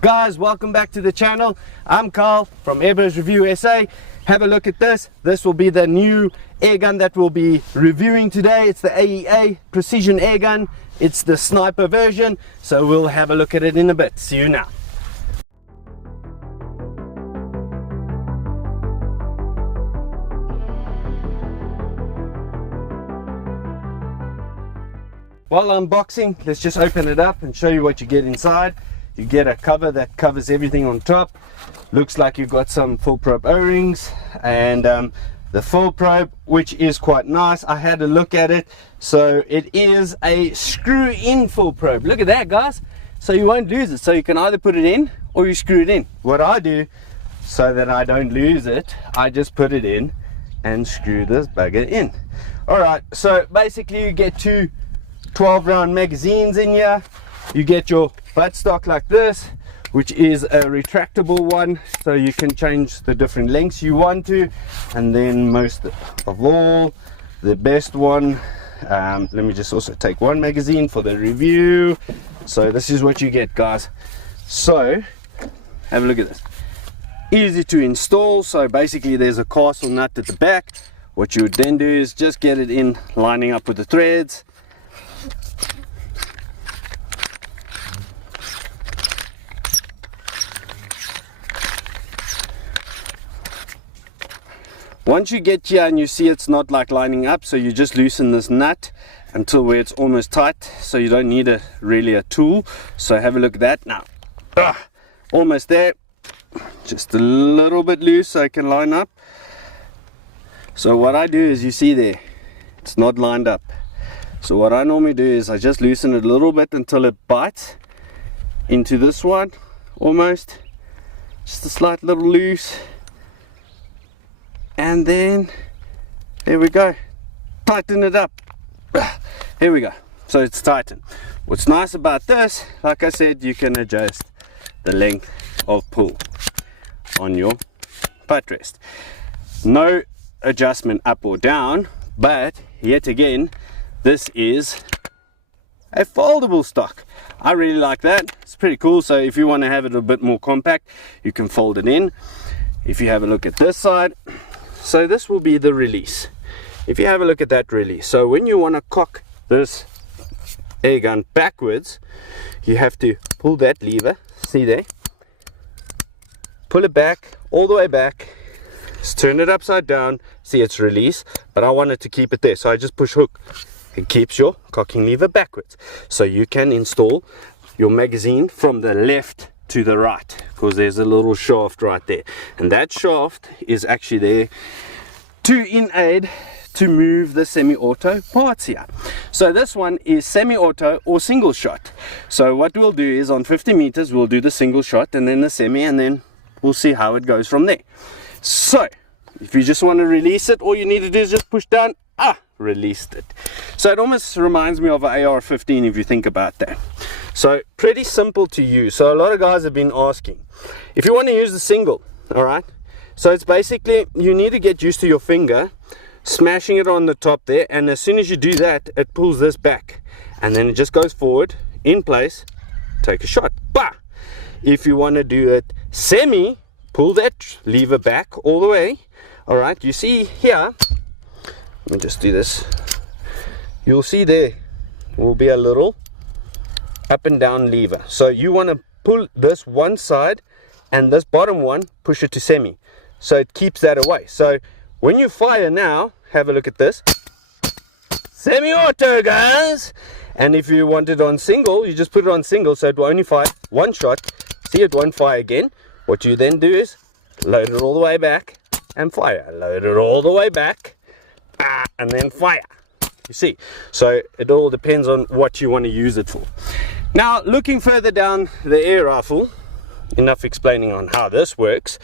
Guys, welcome back to the channel. I'm Carl from Airguns Review SA. Have a look at this. This will be the new airgun that we'll be reviewing today. It's the AEA precision airgun. It's the sniper version, so we'll have a look at it in a bit. See you now. While unboxing, let's just open it up and show you what you get inside. You get a cover that covers everything on top. Looks like you've got some full probe O-rings and the full probe, which is quite nice. I had a look at it. So it is a screw in full probe. Look at that, guys. So you won't lose it. So you can either put it in or you screw it in. What I do so that I don't lose it, I just put it in and screw this bugger in. All right, so basically you get two 12-round magazines in here. You get your buttstock like this, which is a retractable one, so you can change the different lengths you want to. And then most of all, the best one, let me just also take one magazine for the review. So this is what you get, guys. So have a look at this. Easy to install. So basically there's a castle nut at the back. What you would then do is just get it in lining up with the threads. Once you get here and you see it's not like lining up, so you just loosen this nut until where it's almost tight, so you don't need really a tool. So have a look at that now. Almost there, just a little bit loose so I can line up. So what I do is, you see there, it's not lined up. So what I normally do is I just loosen it a little bit until it bites into this one, almost, just a slight little loose. And then there we go, tighten it up. Here we go, so it's tightened. What's nice about this, like I said, you can adjust the length of pull on your butt rest. No adjustment up or down, but yet again, this is a foldable stock. I really like that. It's pretty cool. So if you want to have it a bit more compact, you can fold it in. If you have a look at this side, so this will be the release. If you have a look at that release, so when you want to cock this air gun backwards, you have to pull that lever, see there, pull it back, all the way back, just turn it upside down, see it's release, but I wanted to keep it there, so I just push hook. It keeps your cocking lever backwards, so you can install your magazine from the left to the right, because there's a little shaft right there, and that shaft is actually there to aid to move the semi-auto parts here. So this one is semi-auto or single shot. So what we'll do is on 50 meters we'll do the single shot and then the semi, and then we'll see how it goes from there. So if you just want to release it, all you need to do is just push down. Released it. So it almost reminds me of an AR-15 if you think about that. So pretty simple to use. So a lot of guys have been asking if you want to use the single. All right, so it's basically, you need to get used to your finger smashing it on the top there, and as soon as you do that, it pulls this back and then it just goes forward in place, take a shot. Bah! If you want to do it semi, pull that lever back all the way. All right, you see here, let me just do this. You'll see there will be a little up and down lever. So you want to pull this one side and this bottom one, push it to semi. So it keeps that away. So when you fire now, have a look at this. Semi-auto, guys. And if you want it on single, you just put it on single, so it will only fire one shot. See, it won't fire again. What you then do is load it all the way back and fire. Load it all the way back. And then fire. You see, so it all depends on what you want to use it for. Now, looking further down the air rifle, enough explaining on how this works.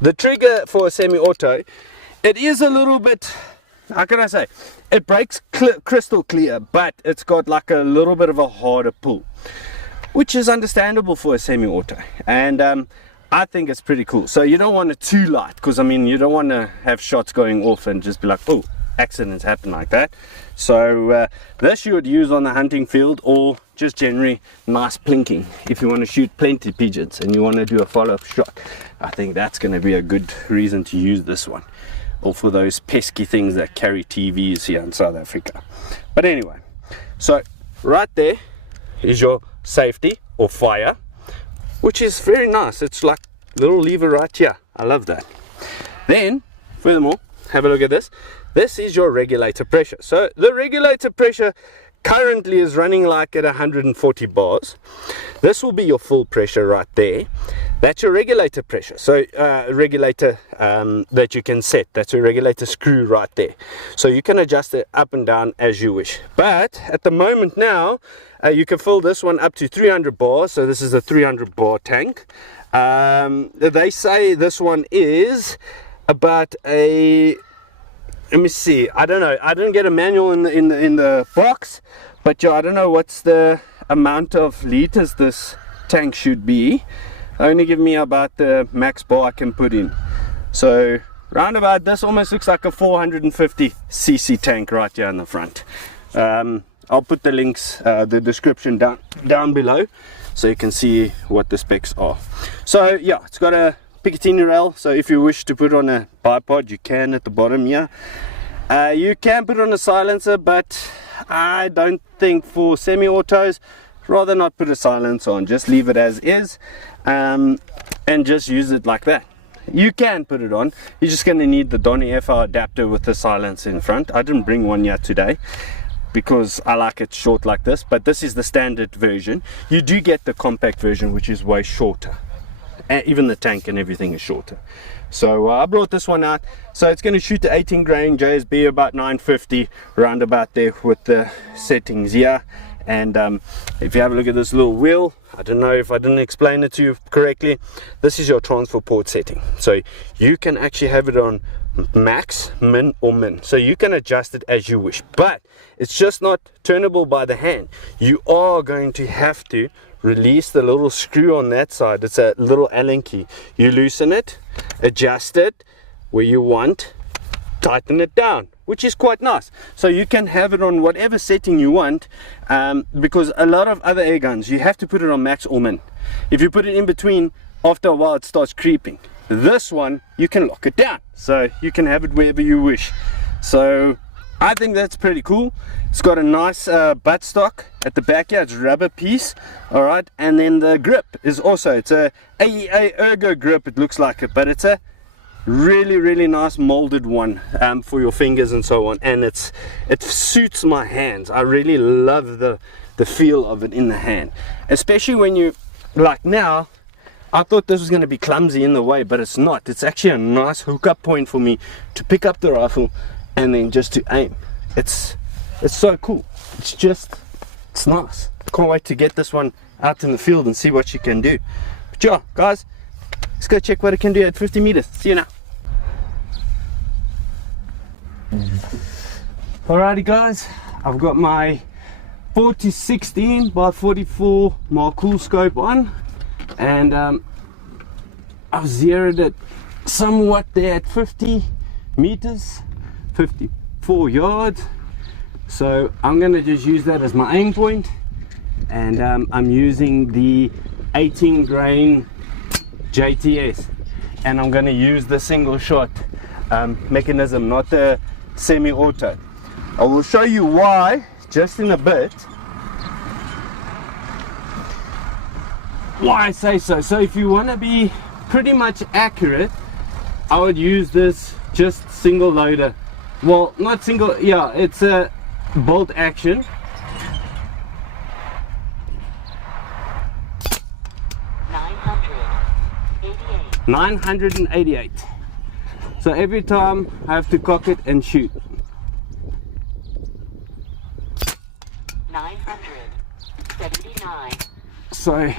The trigger for a semi-auto, it is a little bit, how can I say, it breaks crystal clear, but it's got like a little bit of a harder pull, which is understandable for a semi-auto. And I think it's pretty cool. So you don't want it too light, because I mean, you don't want to have shots going off and just be like, oh, accidents happen like that. So this you would use on the hunting field, or just generally nice plinking if you want to shoot plenty pigeons and you want to do a follow-up shot. I think that's going to be a good reason to use this one, or for those pesky things that carry TVs here in South Africa. But anyway, so right there is your safety or fire, which is very nice. It's like a little lever right here. I love that. Then furthermore, have a look at this. This is your regulator pressure. So the regulator pressure currently is running like at 140 bars. This will be your full pressure right there. That's your regulator pressure. So regulator that you can set. That's your regulator screw right there. So you can adjust it up and down as you wish. But at the moment now, you can fill this one up to 300 bars. So this is a 300 bar tank. They say this one is about a, let me see, I don't know, I didn't get a manual in the box, but yeah, I don't know what's the amount of liters this tank should be. Only give me about the max bar I can put in. So round about, this almost looks like a 450cc tank right here in the front. I'll put the links, the description down below, so you can see what the specs are. So yeah, it's got a Picatinny rail, so if you wish to put on a bipod, you can at the bottom here. You can put on a silencer, but I don't think for semi-autos, rather not put a silencer on, just leave it as is, and just use it like that. You can put it on, you're just going to need the Donny FR adapter with the silencer in front. I didn't bring one yet today because I like it short like this, but this is the standard version. You do get the compact version, which is way shorter. Even the tank and everything is shorter. So I brought this one out. So it's going to shoot the 18 grain JSB about 950, round about there with the settings here. And if you have a look at this little wheel, I don't know if I didn't explain it to you correctly, this is your transfer port setting. So you can actually have it on max, min or min, so you can adjust it as you wish, but it's just not turnable by the hand. You are going to have to release the little screw on that side. It's a little Allen key. You loosen it, adjust it where you want, tighten it down, which is quite nice. So you can have it on whatever setting you want, because a lot of other air guns you have to put it on max or min. If you put it in between, after a while it starts creeping. This one you can lock it down, so you can have it wherever you wish. So I think that's pretty cool. It's got a nice buttstock at the back here. It's rubber piece, all right. And then the grip is also, it's a AEA Ergo grip, it looks like it, but it's a really nice molded one for your fingers and so on, and it suits my hands. I really love the feel of it in the hand, especially when you, like now, I thought this was going to be clumsy in the way, but it's not. It's actually a nice hookup point for me to pick up the rifle and then just to aim. It's so cool. It's nice. Can't wait to get this one out in the field and see what you can do. But yeah, guys, let's go check what it can do at 50 meters. See you now. Alrighty guys, I've got my 40-16 by 44 Marcool scope on, and I've zeroed it somewhat there at 50 meters, 54 yards. So I'm going to just use that as my aim point, and I'm using the 18 grain JTS, and I'm going to use the single shot mechanism, not the semi-auto. I will show you why just in a bit, why I say so. So if you want to be pretty much accurate, I would use this just single loader. Well, not single, yeah, it's a bolt action. 988. So every time I have to cock it and shoot. 979. So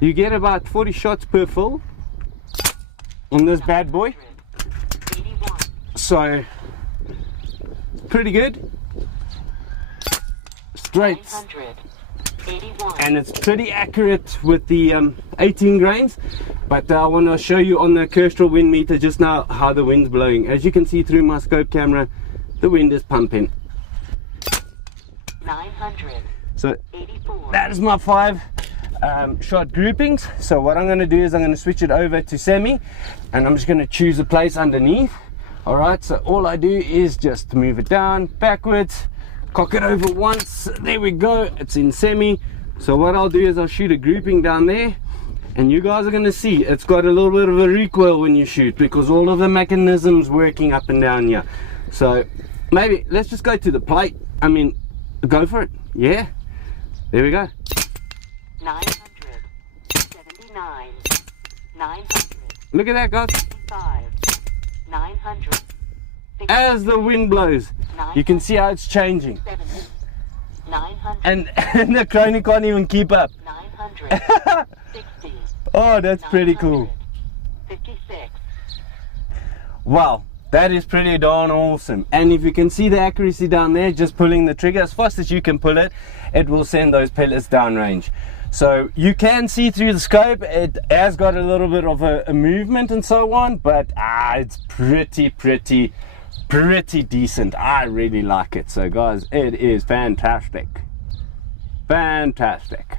you get about 40 shots per fill on this bad boy. 81. So pretty good. Straight. 981. And it's pretty accurate with the 18 grains, but I want to show you on the Kestrel wind meter just now how the wind's blowing. As you can see through my scope camera, the wind is pumping. 900. So 84. that is my 5 shot groupings. So what I'm going to do is I'm going to switch it over to semi, and I'm just going to choose a place underneath. All right, so all I do is just move it down, backwards, cock it over once. There we go, it's in semi. So what I'll do is I'll shoot a grouping down there, and you guys are going to see it's got a little bit of a recoil when you shoot, because all of the mechanisms working up and down here. So maybe let's just go to the plate. I mean, go for it. Yeah, there we go. 900. 79. 900. Look at that, guys. 55. 900. As the wind blows, you can see how it's changing. 70. 900. And the crony can't even keep up. 900. 60. Oh, that's pretty cool. 56. Wow, that is pretty darn awesome. And if you can see the accuracy down there, just pulling the trigger as fast as you can pull it, it will send those pellets downrange. So you can see through the scope, it has got a little bit of a movement and so on, but it's pretty decent. I really like it. So guys, it is fantastic. Fantastic.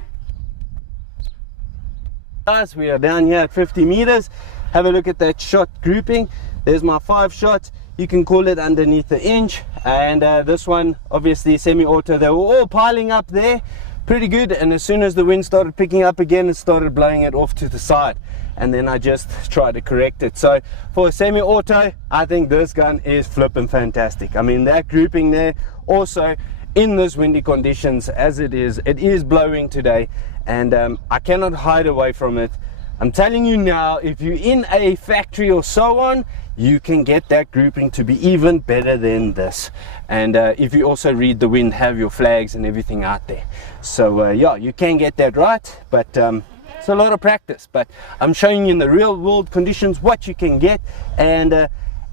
Guys, we are down here at 50 meters. Have a look at that shot grouping. There's my 5 shots. You can call it underneath the inch. And this one, obviously semi-auto, they were all piling up there pretty good, and as soon as the wind started picking up again, it started blowing it off to the side, and then I just tried to correct it. So for a semi-auto, I think this gun is flipping fantastic. I mean, that grouping there, also in this windy conditions as it is blowing today, and I cannot hide away from it. I'm telling you now, if you're in a factory or so on, you can get that grouping to be even better than this. And if you also read the wind, have your flags and everything out there. So yeah, you can get that right, but it's a lot of practice. But I'm showing you in the real world conditions what you can get, and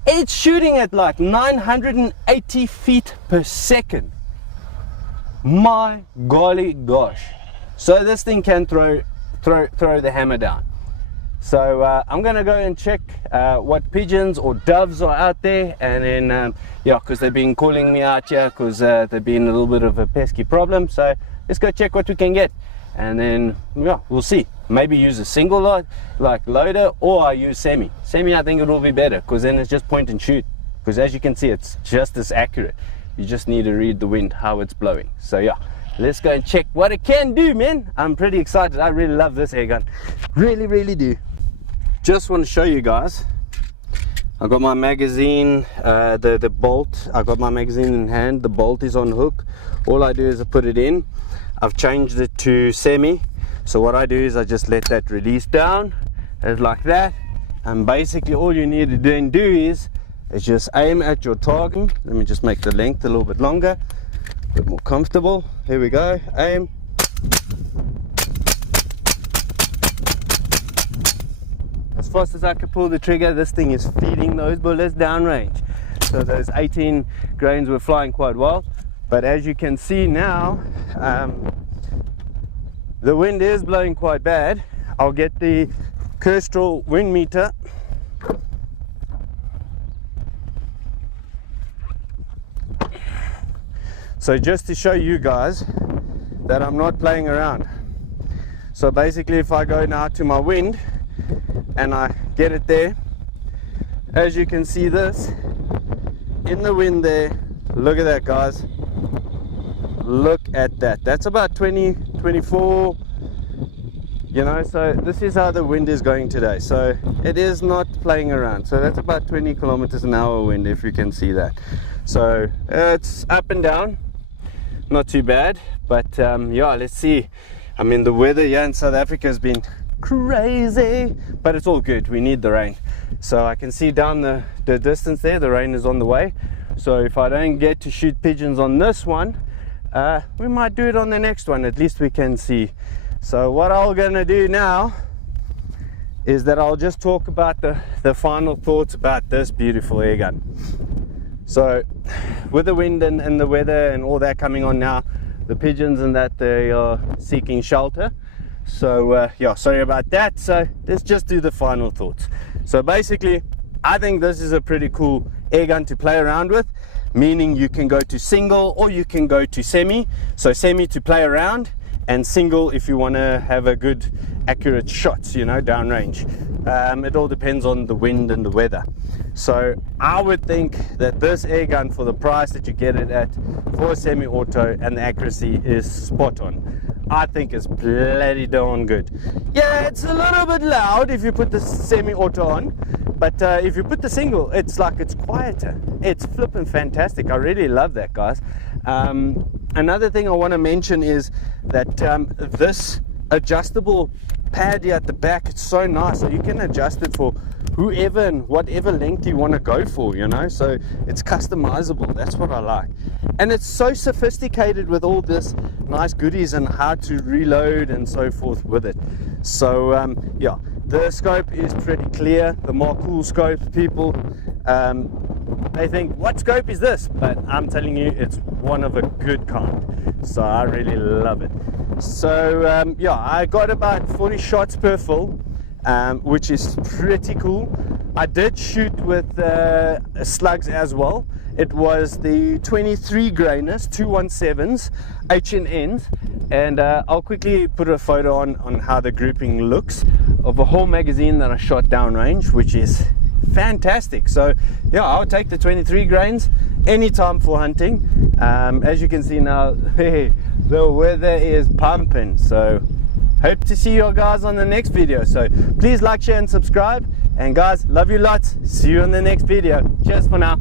it's shooting at like 980 feet per second. My golly gosh. So this thing can throw the hammer down. So I'm gonna go and check what pigeons or doves are out there, and then yeah, because they've been calling me out here because they've been a little bit of a pesky problem. So let's go check what we can get, and then yeah, we'll see. Maybe use a single loader, or I use semi. I think it will be better, because then it's just point and shoot, because as you can see, it's just as accurate. You just need to read the wind, how it's blowing. So yeah, let's go and check what it can do, man. I'm pretty excited. I really love this air gun, really do. Just want to show you guys, I got my magazine, the bolt, I got my magazine in hand, the bolt is on hook. All I do is I put it in. I've changed it to semi. So what I do is I just let that release down, it's like that, and basically all you need to then do is just aim at your target. Let me just make the length a little bit longer, a bit more comfortable. Here we go, aim. As fast as I can pull the trigger, this thing is feeding those bullets downrange. So those 18 grains were flying quite well, but as you can see now, the wind is blowing quite bad. I'll get the Kestrel wind meter. So just to show you guys that I'm not playing around. So basically, if I go now to my wind and I get it there, as you can see this in the wind there, look at that, guys, look at that. That's about 20, 24, you know. So this is how the wind is going today. So it is not playing around. So that's about 20 kilometers an hour wind, if you can see that. So it's up and down, not too bad. But yeah, let's see. I mean, the weather here in South Africa has been crazy, but it's all good. We need the rain. So I can see down the distance there, the rain is on the way. So if I don't get to shoot pigeons on this one, we might do it on the next one. At least we can see. So what I'm gonna do now is that I'll just talk about the final thoughts about this beautiful air gun. So with the wind and the weather and all that coming on now, the pigeons and that, they are seeking shelter. So yeah, sorry about that. So let's just do the final thoughts. So basically, I think this is a pretty cool air gun to play around with. meaning you can go to single or you can go to semi. So semi to play around, and single if you want to have a good accurate shots, you know, downrange. It all depends on the wind and the weather. So I would think that this air gun, for the price that you get it at for a semi-auto, and the accuracy is spot on. I think it's bloody darn good. Yeah, it's a little bit loud if you put the semi-auto on, but if you put the single, it's like it's quieter. It's flipping fantastic. I really love that, guys. Another thing I want to mention is that this adjustable pad here at the back, it's so nice, so you can adjust it for whoever and whatever length you want to go for, you know, so it's customizable. That's what I like. And it's so sophisticated with all this nice goodies and how to reload and so forth with it. So yeah, the scope is pretty clear. The more cool scopes people, they think, what scope is this? But I'm telling you, it's one of a good kind. So I really love it. So yeah, I got about 40 shots per fill, which is pretty cool. I did shoot with slugs as well. It was the 23 grainers, 217s, H&Ns, and I'll quickly put a photo on how the grouping looks of a whole magazine that I shot downrange, which is fantastic. So yeah, I'll take the 23 grains anytime for hunting. As you can see now, the weather is pumping, so hope to see you guys on the next video. So please like, share and subscribe, and guys, love you lots. See you in the next video. Cheers for now.